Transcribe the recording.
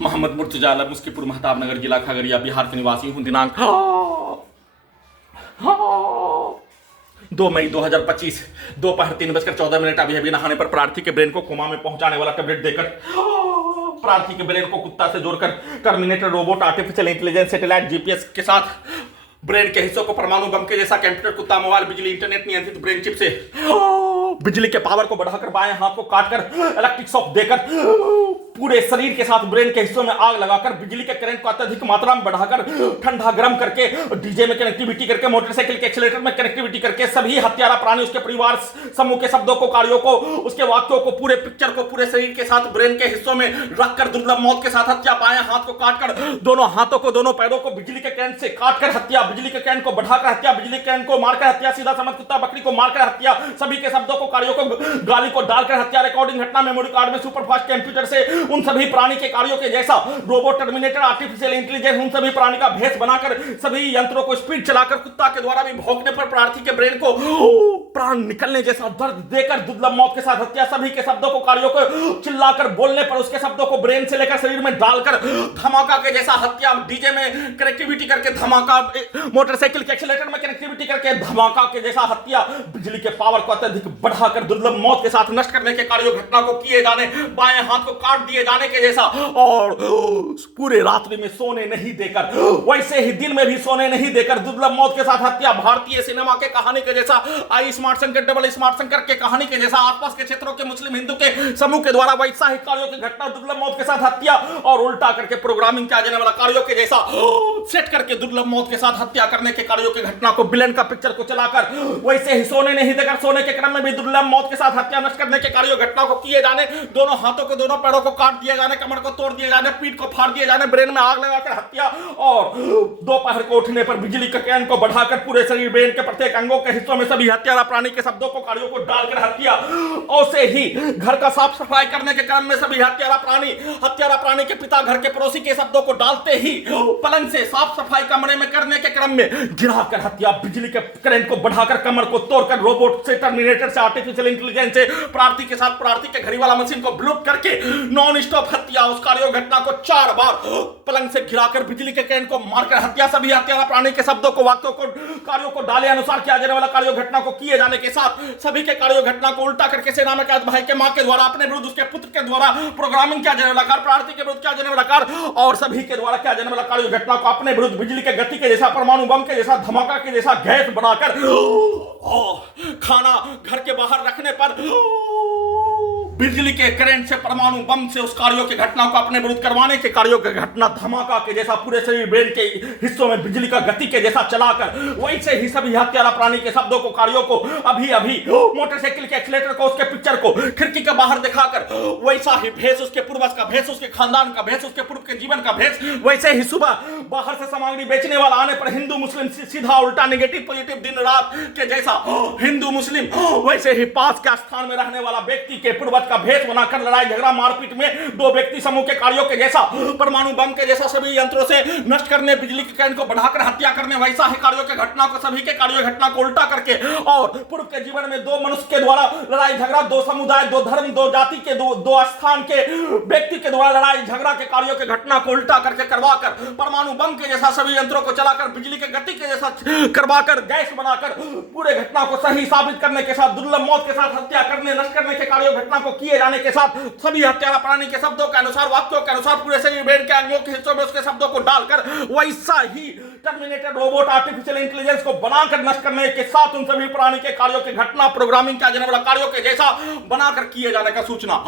मोहम्मद मुर्तजा आलम मुस्कीपुर महताब नगर जिला खगड़िया बिहार के निवासी हूं। दिनांक 2 मई 2025 दोपहर 3:14 अभी नहाने पर प्रार्थी के ब्रेन को कोमा में पहुंचाने वाला टैबलेट देकर प्रार्थी के ब्रेन को कुत्ता से जोड़कर terminator robot artificial intelligence satellite GPS के साथ ब्रेन के हिस्सों को परमाणु बम के जैसा कंप्यूटर कुत्ता मोबाइल बिजली इंटरनेट नियंत्रित ब्रेन चिप से बिजली के पावर को बढ़ाकर बाएं हाथ को काटकर इलेक्ट्रिक शॉक देकर पूरे शरीर के साथ ब्रेन के हिस्सों में आग लगाकर बिजली के करंट को अत्यधिक मात्रा में बढ़ाकर ठंडा गर्म करके डीजे में कनेक्टिविटी करके मोटरसाइकिल के एक्सीलरेटर में कनेक्टिविटी करके सभी हत्यारा प्राणी उसके परिवार समूह के शब्दों को कार्यों को उसके वाक्यों को पूरे पिक्चर को पूरे शरीर के साथ ब्रेन के हिस्सों में रखकर दुर्लभ मौत के साथ हत्या बाएं हाथ को काटकर दोनों हाथों को दोनों पैरों को बिजली के करंट से काटकर हत्या बिजली के करंट को बढ़ाकर हत्या बिजली के करंट को मारकर हत्या सीधा समझ कुत्ता बकरी को मारकर हत्या सभी के शब्दों को कार्यों को गाली को डालकर हत्या रिकॉर्डिंग घटना मेमोरी कार्ड में सुपरफास्ट कंप्यूटर से उन सभी प्राणी के कार्यों के जैसा रोबोट टर्मिनेटर आर्टिफिशियल इंटेलिजेंस उन सभी प्राणी का भेष बनाकर सभी यंत्रों को स्पीड चलाकर कुत्ता के द्वारा भी भौंकने पर प्रार्थी के ब्रेन को प्राण निकलने जैसा दर्द देकर दुर्लभ मौत के साथ हत्या सभी के शब्दों को कार्यों को चिल्लाकर बोलने पर उसके शब्दों को ब्रेन से लेकर शरीर में डालकर धमाका के जैसा हत्या डीजे में कनेक्टिविटी करके धमाका मोटरसाइकिल के एक्सीलरेटर में कनेक्टिविटी करके धमाका के जैसा हत्या बिजली के पावर को अत्यधिक बढ़ाकर दुर्लभ मौत के साथ नष्ट करने के कार्यों घटना को किए जाने बाएं हाथ को काट दिए जाने के जैसा और पूरे रात्रि में सोने नहीं देकर वैसे ही दिन में भी सोने नहीं देकर दुर्लभ मौत के साथ हत्या भारतीय सिनेमा के कहानी के जैसा I smart Shankar double smart Shankar के कहानी के जैसा आसपास के क्षेत्रों के मुस्लिम हिंदू के समूह के द्वारा वैसा ही कार्यों की घटना दुर्लभ मौत के साथ हत्या और उल्टा करके प्रोग्रामिंग किया जाने वाला कार्यों के जैसा सेट करके दुर्लभ मौत के साथ हत्या करने के कार्यों की घटना को विलेन का पिक्चर को चलाकर वैसे ही सोने नहीं देकर सोने के क्रम में भी दुर्लभ मौत के साथ हत्या नष्ट करने के कार्यों घटना को किए जाने दोनों हाथों के दोनों पैरों को काट दिए जाने कमर को तोड़ दिए जाने पीठ को फाड़ दिए जाने ब्रेन में आग लगाकर हत्या और दोपहर को उठने पर बिजली के करंट को बढ़ाकर पूरे शरीर ब्रेन के प्रत्येक अंगों के हिस्सों में सभी हत्यारा प्राणी के शब्दों को कार्यों को डालकर हत्या और से ही घर का साफ सफाई करने के क्रम में सभी हत्यारा प्राणी के पिता घर के पड़ोसी के शब्दों को डालते ही पलंग से साफ सफाई कमरे में करने के क्रम में गिराकर हत्या बिजली के करंट को बढ़ाकर कमर को तोड़कर रोबोट से टर्मिनेटर से आर्टिफिशियल इंटेलिजेंस से प्रार्थी के साथ प्रार्थी के घड़ी वाला मशीन को ब्लूट करके नॉन स्टॉप हत्या उस कार्यों घटना को 4 बार पलंग से गिराकर बिजली के करंट को मारकर हत्या सभी हत्यारा प्राणी के शब्दों को वाक्यों को कार्यों को डाले अनुसार किया जाने वाला कार्यों घटना को किए जाने के साथ सभी के कार्यों घटना को उल्टा करके सेना में कैद भाई के मां के द्वारा अपने विरुद्ध उसके पुत्र के द्वारा प्रोग्रामिंग किया जाने वाला कार्य प्रार्थी के विरुद्ध किया जाने वाला कार्य और सभी के द्वारा किया जाने वाला कार्यों घटना को अपने विरुद्ध बिजली के गति के जैसा परमाणु बम के जैसा धमाका के जैसा गैस बनाकर खाना घर के बाहर रखने पर बिजली के करंट से परमाणु बम से उस कार्यों की घटना को अपने विरुद्ध करवाने के कार्यों की घटना धमाका के जैसा पूरे शरीर ब्रेन के हिस्सों में बिजली का गति के जैसा चलाकर वैसे ही सभी हत्यारा प्राणी के शब्दों को कार्यों को अभी अभी मोटरसाइकिल के एक्सीलरेटर को उसके पिक्चर को खिड़की के बाहर दिखाकर वैसा ही भेष उसके पूर्वज का भेष उसके खानदान का भेष उसके पूर्व के जीवन का भेष वैसे ही सुबह बाहर से सामग्री बेचने वाला आने पर हिंदू मुस्लिम सीधा उल्टा नेगेटिव पॉजिटिव दिन रात के जैसा हिंदू मुस्लिम वैसे ही पास के स्थान में रहने वाला व्यक्ति के पूर्वज का भेष बनाकर लड़ाई झगड़ा मारपीट में 2 व्यक्ति समूह के कार्यों के जैसा परमाणु बम के जैसा सभी यंत्रों से नष्ट करने बिजली के करंट को बढ़ाकर हत्या करने वैसा ही कार्यों के घटना को सभी के कार्यों घटना को उल्टा करके और पूर्व के जीवन में 2 मनुष्य के द्वारा लड़ाई झगड़ा 2 समुदाय 2 धर्म 2 जाति के 2 स्थान के व्यक्ति के द्वारा लड़ाई झगड़ा के कार्यों के घटना को उल्टा करके करवाकर परमाणु बम के जैसा सभी यंत्रों को चलाकर बिजली के गति के जैसा करवाकर गैस बनाकर पूरे घटना को सही साबित करने के साथ दुर्लभ मौत के साथ हत्या करने नष्ट करने के कार्यों घटना को किए जाने के साथ सभी हत्यारा प्राणी के शब्दों के अनुसार वाक्यों के अनुसार पूरे शरीर ब्रेन के अंगों के हिस्सों में उसके शब्दों को डालकर वैसा ही टर्मिनेटर रोबोट आर्टिफिशियल इंटेलिजेंस को बनाकर नष्ट करने के साथ उन सभी प्राणी के कार्यों की घटना प्रोग्रामिंग किया जाने वाला कार्यों के जैसा बनाकर किए जाने का सूचना